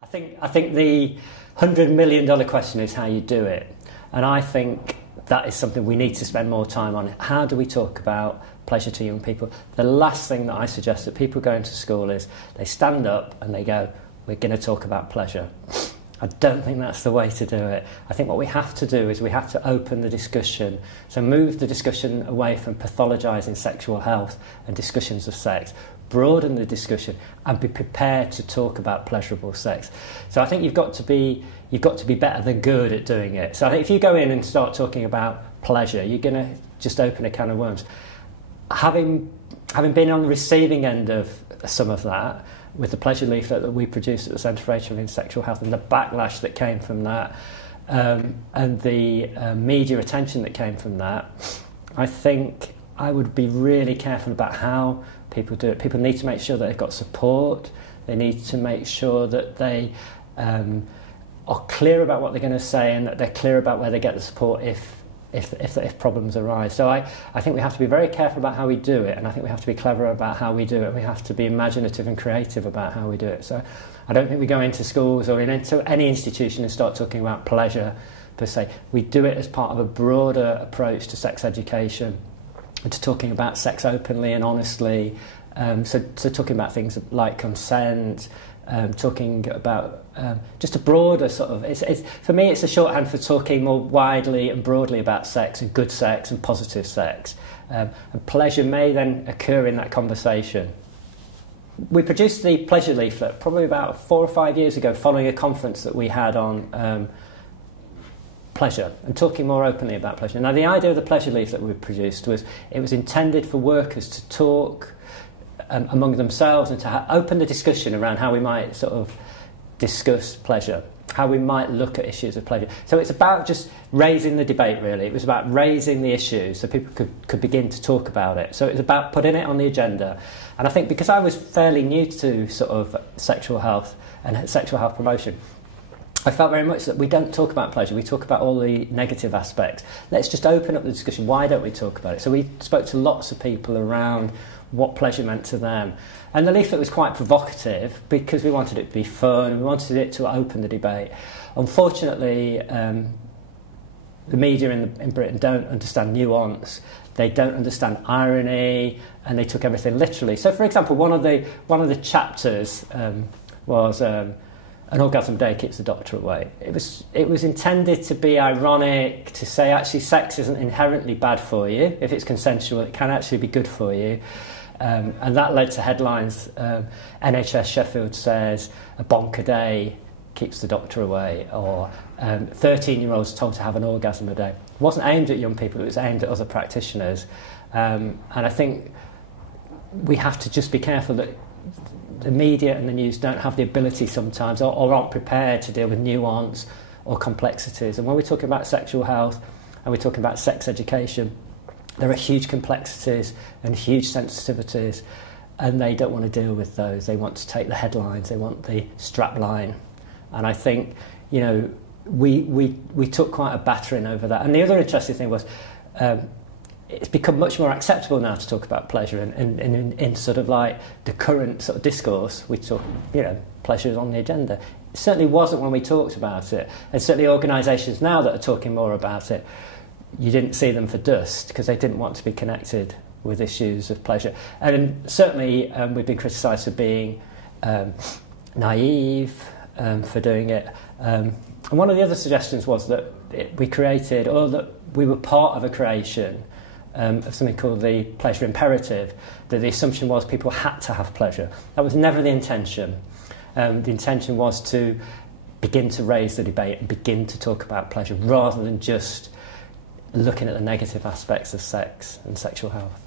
I think the $100 million question is how you do it. And I think that is something we need to spend more time on. How do we talk about pleasure to young people? The last thing that I suggest that people go into school is they stand up and they go, we're going to talk about pleasure. I don't think that's the way to do it. I think what we have to do is we have to open the discussion. So move the discussion away from pathologising sexual health and discussions of sex. Broaden the discussion and be prepared to talk about pleasurable sex. So I think you've got to be better than good at doing it. So I think if you go in and start talking about pleasure, you're going to just open a can of worms. Having been on the receiving end of some of that, with the pleasure leaflet that we produced at the Centre for HIV and Sexual Health and the backlash that came from that, and the media attention that came from that, I think I would be really careful about how people do it. People need to make sure that they've got support. They need to make sure that they are clear about what they're going to say and that they're clear about where they get the support if problems arise. So I think we have to be very careful about how we do it, and I think we have to be clever about how we do it. We have to be imaginative and creative about how we do it. So I don't think we go into schools or into any institution and start talking about pleasure per se. We do it as part of a broader approach to sex education and to talking about sex openly and honestly. So talking about things like consent, talking about just a broader sort of... for me, it's a shorthand for talking more widely and broadly about sex and good sex and positive sex. And pleasure may then occur in that conversation. We produced the pleasure leaflet probably about 4 or 5 years ago following a conference that we had on pleasure and talking more openly about pleasure. Now, the idea of the pleasure leaflet we produced was it was intended for workers to talk among themselves and to open the discussion around how we might sort of discuss pleasure, how we might look at issues of pleasure. So it's about just raising the debate, really. It was about raising the issues so people could begin to talk about it. So it was about putting it on the agenda. And I think because I was fairly new to sort of sexual health and sexual health promotion, I felt very much that we don't talk about pleasure, we talk about all the negative aspects. Let's just open up the discussion. Why don't we talk about it? So we spoke to lots of people around what pleasure meant to them. And the leaflet was quite provocative because we wanted it to be fun and we wanted it to open the debate. Unfortunately, the media in Britain don't understand nuance, they don't understand irony, and they took everything literally. So, for example, one of the chapters was an orgasm a day keeps the doctor away. It was intended to be ironic, to say actually sex isn't inherently bad for you. If it's consensual, it can actually be good for you. And that led to headlines. NHS Sheffield says a bonk a day keeps the doctor away, or 13-year-olds told to have an orgasm a day. It wasn't aimed at young people, it was aimed at other practitioners. And I think we have to just be careful that the media and the news don't have the ability sometimes or aren't prepared to deal with nuance or complexities. And when we're talking about sexual health and we're talking about sex education, there are huge complexities and huge sensitivities, and they don't want to deal with those. They want to take the headlines, they want the strap line. And I think, you know, we took quite a battering over that. And the other interesting thing was it's become much more acceptable now to talk about pleasure in sort of like the current sort of discourse. We talk, you know, pleasure is on the agenda. It certainly wasn't when we talked about it. And certainly organisations now that are talking more about it, you didn't see them for dust because they didn't want to be connected with issues of pleasure. And certainly we've been criticised for being naive, for doing it. And one of the other suggestions was that we created, or that we were part of a creation of something called the pleasure imperative, that the assumption was people had to have pleasure. That was never the intention. The intention was to begin to raise the debate and begin to talk about pleasure rather than just looking at the negative aspects of sex and sexual health.